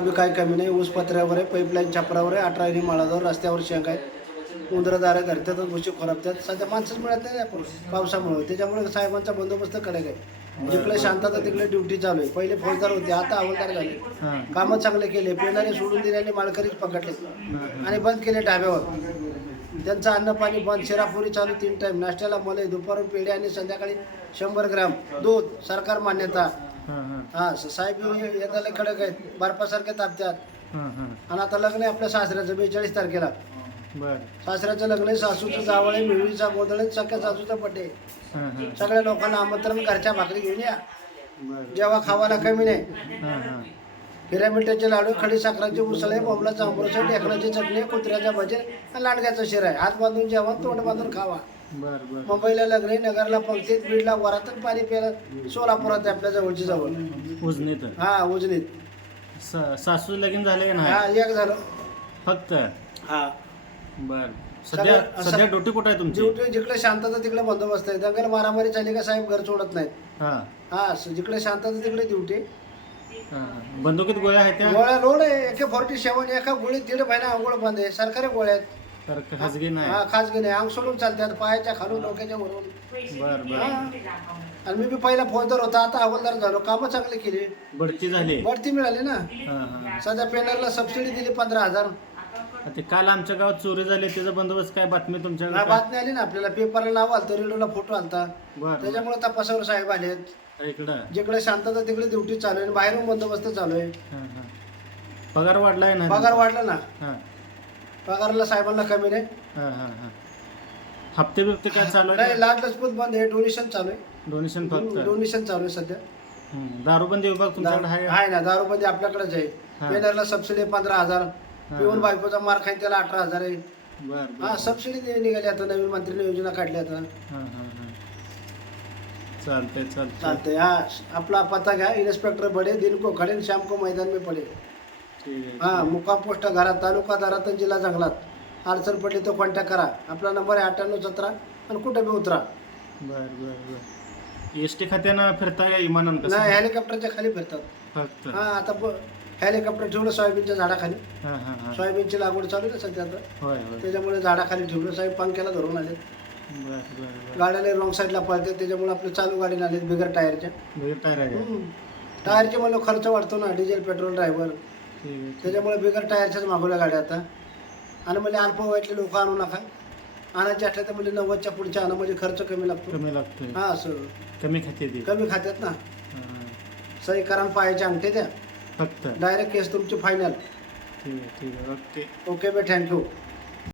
बी काही कमी नाही. ऊस पत्र्यावर आहे पाईपलाईन छपरावर आहे अठरा माळाजवळ रस्त्यावर शेंग आहे. उंदरदारा धरतात भुशी खोरापतात सध्या माणसंच मिळत नाही आपण पावसामुळे. त्याच्यामुळे साहेबांचा बंदोबस्त कडक आहे. जिकडे शांतता तिकडे ड्युटी चालू आहे. पहिले फौजदार होते आता हवालदार झाले. कामं चांगले केले पेनारे सोडून दिल्याने मालकरीच पकडले. आणि बंद केले ढाब्यावर. त्यांचं अन्न पाणी बंद शिरापुरी चालू तीन टाइम नाश्त्याला मले दुपारून पेढे आणि संध्याकाळी शंभर ग्राम. दूध सरकार मान्यता. हां साहेब येताले कडक आहेत. बर्फासारखे तापतात हां हां आणि आता लग्न आहे आपल्या सासऱ्याचं बेचाळीस तारखेला. बर. सासऱ्याचं लग्न आहे सासूचं जावळ आहे मिळवीचा गोंधळ सख्या सासूचा पटे हां हां सगळ्या लोकांना आमंत्रण घरच्या भाकरी घेऊन या. जेव्हा खावायला कमी नाही. हां हां पिरामिठाचे लाडू खडी साखराचे उसळे बोंबलाचा आंबरस ढेकणाची चटणी कुत्र्याचा भजे आणि लांडग्याचं शिरा आहे. हात बांधून जेवा तोंड बांधून खावा. मुंबईला लग्न नगरला पंक्तीत बीडला वरातच पाणी प्यायला सोलापुरात आहे आपल्या जवळची जवळ. उजनीत. हा उजनीत. सासू लगीन झाले का हा नाही एक झालं. फक्त? हा. बर. सध्या सध्या ड्युटी कुठं आहे तुमची? जिकडे जिकडे शांतता तिकडे बंदोबस्त आहे. दंगल मारामारी झाली का साहेब घर सोडत नाहीत. हां. हा जिकडे शांतता तिकडे ड्युटी. हां. बंदुकीत गोळ्या आहेत त्या? गोळ्या लोड आहे. एके फॉर्टी सेवन एका गोळीत दीड महिना अंघोळ बंद आहे. सरकारी गोळ्या आहेत. तर खाजगी नाही. हा खासगी नाही. अंग सोडून चालतात पायाच्या खालून डोक्याच्या वरून. बर बर. आणि मी बी पहिला फौजदार होता. आता हवालदार झालो. कामं चांगली केली. बढती झाली. बढती मिळाली ना? हां हां सध्या पेनरला सबसिडी दिली पंधरा हजार. ते काल आमच्या गावात चोरी झाली. त्याचा बंदोबस्त काय? बातमी तुमच्याकडे काय? बातमी आली ना आपल्याला. पेपरला नाव आलं रेडिओला फोटो आलता बर त्याच्यामुळे तपासावर साहेब आलेत. बर. इकडं. जिकडे शांतता तिकडे ड्युटी चालू आहे. आणि बाहेरून बंदोबस्त चालू आहे. हां हां. पगार वाढलाय ना? पगार वाढला ना? हां. पगाराला साहेबांना कमी नाही. हां हां हां. हप्ते बिप्ते काय चालू नाही आहे लाट लचपत बंद आहे. डोनेशन चालू आहे. डोनेशन फक्त? डोनेशन चालू आहे सध्या. दारूबंदी विभाग तुमच्याकडे आहे? आहे ना दारूबंदी आपल्याकडेच आहे. पेनरला सबसिडी पंधरा हजार. पिऊन बायकोचा मार खाईन त्याला अठरा हजार आहे. बर बर. हा सबसिडी दे- निघाली आता नवीन मंत्रीने योजना काढली आता. हां हां हां. चालतंय चालतंय. चालतंय. हा आपला पत्ता घ्या. इन्स्पेक्टर बडे दिन को खडे न शाम को मैदान में पडे. आहे हा मुक्काम पोस्ट घरात तालुका दारात जिल्हा जंगलात. अडचण पडली तर कॉन्टॅक्ट करा. आपला नंबर आहे अठ्ठ्याण्णव सतरा आणि कुठे बी उतरा. बर बर बर. एस टी खात्यानं फिरता या इमानानं नाही हेलिकॉप्टरच्या खाली फिरतात. फक्त. हा आता ब- हेलिकॉप्टर ठेवलं सोयाबीनच्या झाडाखाली. हां हां हां. सोयाबीनची लागवड चालू आहे ना सध्या आता. होय होय. त्याच्यामुळे झाडाखाली ठेवलं. साहेब पंख्याला धरून आले बर बर बर. गाड्याला रॉंग साईडला पळते त्याच्यामुळे आपले चालू गाडीला आले बिगर टायरच्या. म्हणजे टायर आहे का? टायरचे मला खर्च वाढतो ना. Diesel petrol driver. त्याच्यामुळे बिगर टायरच्याच मागवल्या गाड्या आता. आणि म्हणजे अल्प वयातले लोक आणू नका. आणायचे असले तर म्हणजे नव्वदच्या पुढच्या आणा म्हणजे खर्च कमी लागतो. कमी लागतोय. हा असं. कमी खाते ती कमी खात्यात ना. हां. सही करा आणि पायाचे अंगठे द्या. फक्त. डायरेक्ट केस तुमची फायनल ठीक आहे ठीक आहे. ओके. ओके बे थँक्यू